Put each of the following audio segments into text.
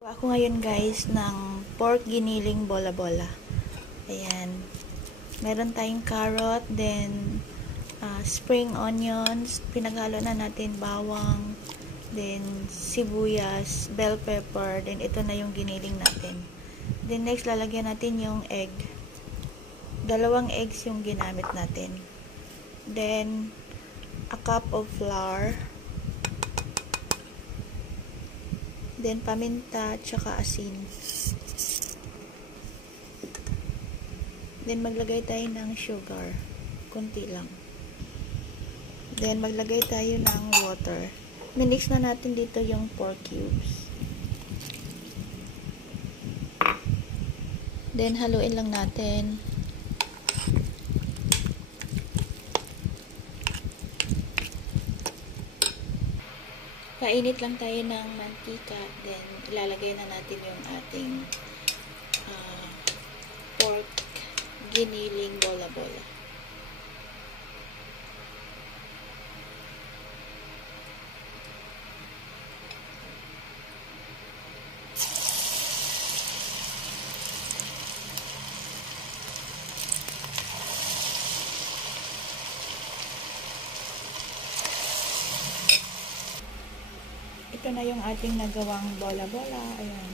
Ako ngayon guys ng pork giniling bola-bola. Ayan. Meron tayong carrot, then spring onions, pinaghalo na natin bawang, then sibuyas, bell pepper, then ito na yung giniling natin. Then next lalagyan natin yung egg. 2 eggs yung ginamit natin. Then a cup of flour. Then paminta, tsaka asin. Then maglagay tayo ng sugar. Kunti lang. Then maglagay tayo ng water. Minix na natin dito yung pork cubes. Then haluin lang natin. Painit lang tayo ng mantika, then ilalagay na natin yung ating pork giniling bola-bola. Ito na yung ating nagawang bola-bola. Ayan.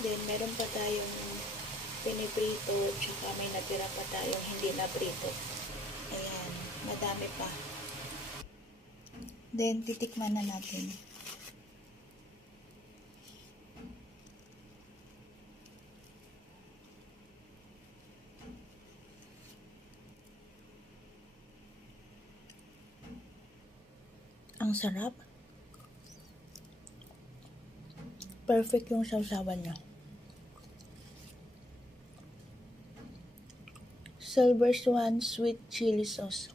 Then, meron pa tayong piniprito, tsaka may natira pa tayong hindi naprito. Ayan. Madami pa. Then, titikman na natin. Ang sarap. Perfect yung sausawan niya. Silver Swan sweet chili sauce.